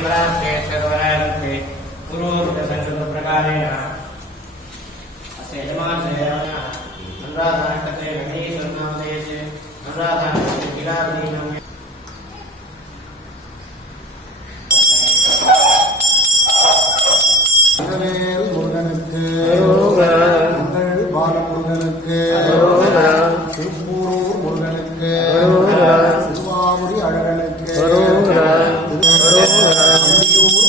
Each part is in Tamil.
परास्ते सर्वरास्ते पूर्वोक्तसंस्कृतप्रकारेण अस्य यजमानस्य अनुराधानक्षत्रे गणेशनामदेशे अनुराधानक्षत्रे गिरादीनं முருகனுக்கு பாலமுருகனுக்கு திருப்பூரூர் முருகனுக்கு திருவாமுடி அழகனுக்கு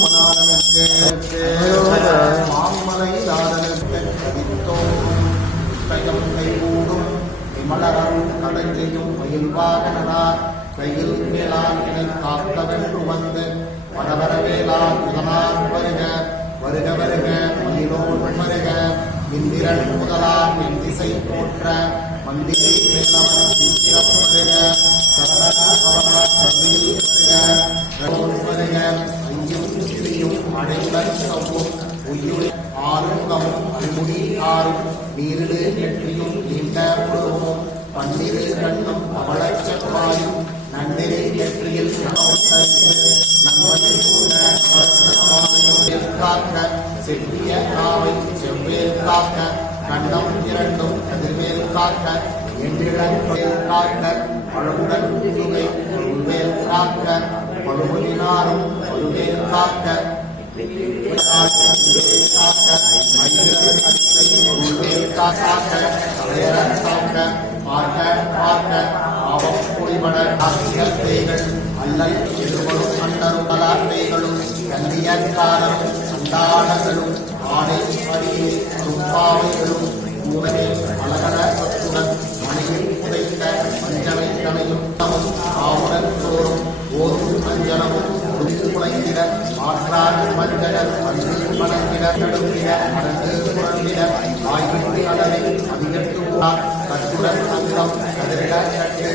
மணாளனுக்கு மாமலை நாதனுக்கு கைகூடும் விமலரும் கடஞ்செய்யும் மயில் வாகனார் கையில் மேலான் என காக்கவென்று வந்து வடவரவேலான் இதனார் வருக வருக வருக மயிலோன் வருக இந்திரன் முதலாம் என் திசை போற்ற மந்திரி மேலவன் சித்திரம் வருக சரண பவன சந்தியில் வருக வருக ஐயும் திரியும் அடைந்தன் சவ்வும் உய்யுளி ஆறுமுகமும் அல்முடி ஆறும் நீரிடு நெற்றியும் நீண்ட புருவமும் பன்னிரு கண்ணும் அவளச் செவ்வாயும் நன்னிரு நெற்றியில் காக்க செவ்விய நாவை செவ்வேல் காக்க கண்டம் இரண்டும் கதிர்வேல் காக்க என்றிடன் காக்க அழகுடன் புதுகை உள்வேல் காக்க பழுவதினாரும் பழுவேல் காக்க அல்லல் எதிர்வரும் அண்டரும் பலாத்தைகளும் கல்வியற்காரும் சண்டாளர்களும் ஆடை அடியே துப்பாவைகளும் ஊரே அழகர சத்துடன் மனையில் புதைத்த மஞ்சளை தனையும் ஆவுடன் சோறும் ஓரும் அஞ்சலமும் குலைந்திட ஆற்றார் மஞ்சள் அன்று மணந்திட நடுங்கிட அடங்கு புறந்திட ஆய்விட்டு அளவை அதிகட்டு கட்டுடன் அங்கம் கதிரிட கட்டு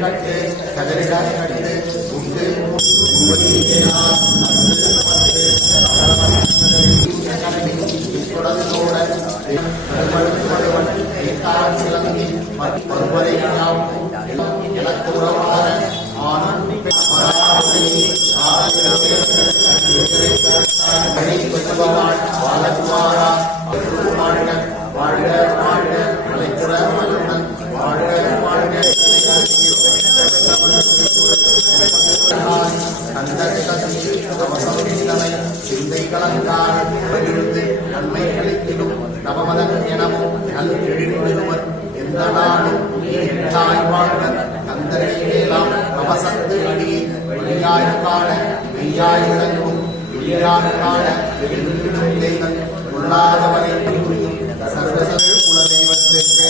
கட்டு கதிரிட கட்டு உண்டு சிந்தை கலங்காரிருந்து நன்மை அளித்திடும் நவமதன் எனவும் நல் எழுந்திருவர் எந்த நாளும் தாய் வாழ்வர் கந்தரை மேலாம் அவசத்து அடியை வெளியாய் காண மெய்யாய் விளங்கும் வெளியாய் காண எழுந்திடும் தெய்வம் உள்ளாதவரை புரியும் சர்வசல் குல தெய்வத்திற்கு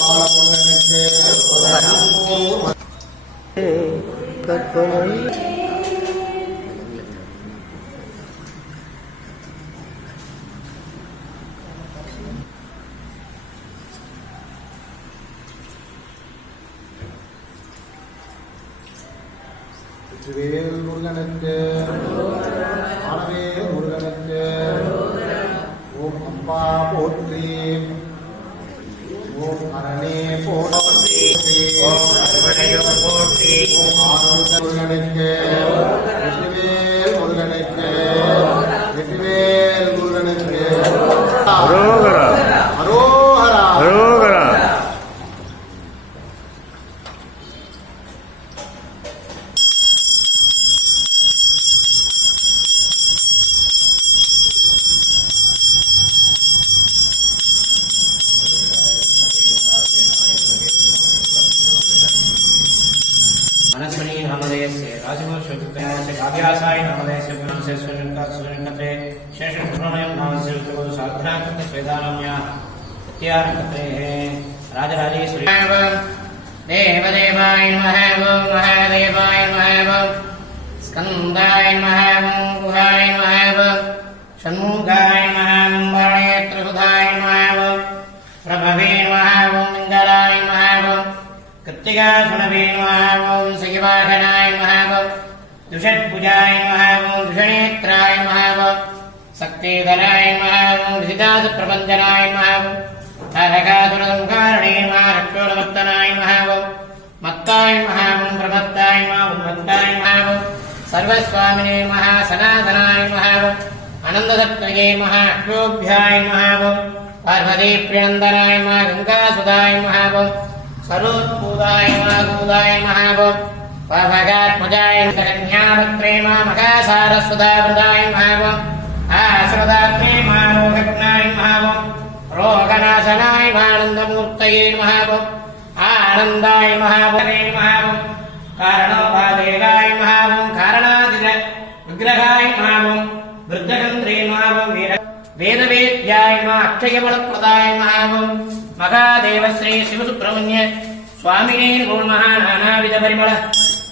பாலமுருகனுக்கு வேல் முருகனுக்கு ஆனவே முருகனுக்கு ஓம் அம்பா போற்றி ஓம் அரணே போற்றி ஓம் அருவனையோ போற்றி ஓம் ஆனந்த முருகனுக்கு வெற்றிவேல் முருகனுக்கு வெற்றிவேல் முருகனுக்கு அரோகரா அரோகரா அரோகரா मनस्मनी नामधेयस्य राजवंशस्य काव्यासाय नामधेयस्य पुनस्य सुरनकत्रे शेषपुराणयं नामस्य उत्तमो साधनात्मक स्वेदानम्या सत्यानकत्रे राजराजेश्वरी देवदेवाय नमः ओम महादेवाय नमः ओम स्कंदाय नमः ओम गुहाय नमः ओम षण्मुखाय नमः ओम वाणेत्रसुधाय नमः ओम प्रभवे नमः ओम मंगलाय नमः ओम कृत्तिका सुनवे नमः ओम सयवाहनाय नमः ओम दुषट्भुजाय नमः ओम दुषणेत्राय नमः ओम शक्तिधराय नमः ओम ऋषिदासप्रबन्धनाय नमः ओम तारकासुरसंहारणे नमः रक्षोणमत्तनाय नमः ओम मत्ताय नमः ओम प्रमत्ताय नमः ओम मत्ताय नमः ओम सर्वस्वामिने नमः सनातनाय नमः अनन्ददत्तये नमः अक्षोभ्याय नमः पार्वतीप्रियनन्दनाय नमः गङ्गासुदाय नमः सरोत्पूदाय नमः गोदाय नमः पार्वगात्मजाय कन्यावक्त्रे नमः मकासारस्वदावृदाय नमः आश्रदात्रे नमः रोगज्ञाय नमः रोगनाशनाय आनन्दमूर्तये नमः आनन्दाय महावरे नमः कारणोपादेगाय नमः कारणादिज विग्रहाय नमः वृद्धचन्द्रे नमः वेदवेद्याय नमः अक्षयबलप्रदाय नमः महादेवश्री शिवसुब्रह्मण्य स्वामिने नमः नानाविधपरिमळ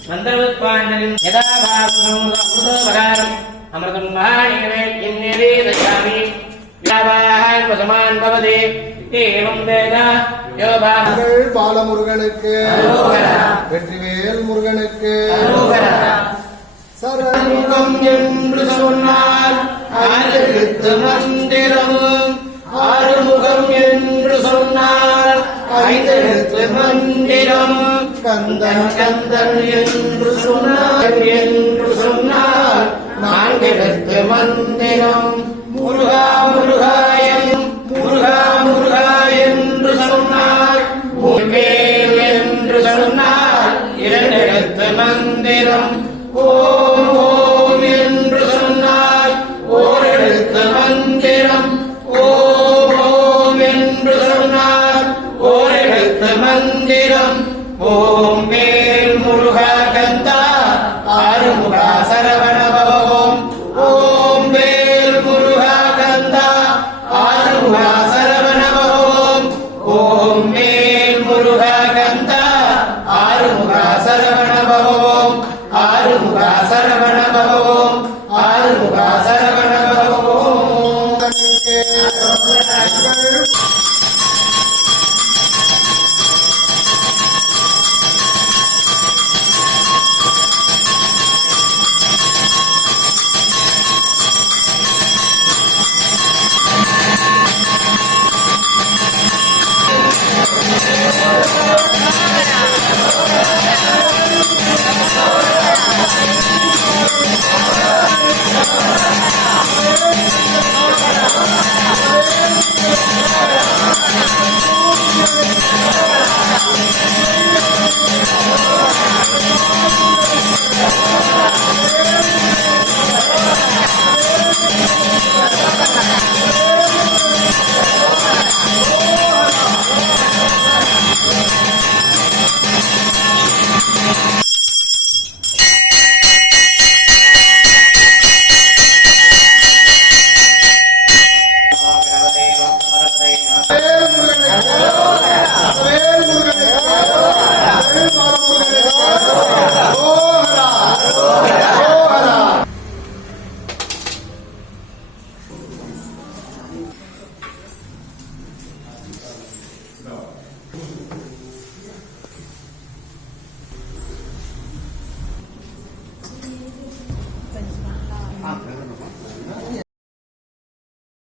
मन्त्रवत्पाञ्जलिं यदा भावमृतोपकारम् अमृतं महानिवेद्यं निवेदयामि व्यावाहाय पदमान् भवति एवं वेद பாலமுருகனுக்கு வெற்றிவேல் முருகனுக்கு சரமுகம் என்று சொன்னால் ஆயிரத்து மந்திரமும் ஆறுமுகம் என்று சொன்னால் ஐந்தெழுத்து மந்திரமும் கந்தன் கந்தன் என்று சொன்னால் நான்கெழுத்து மந்திரம்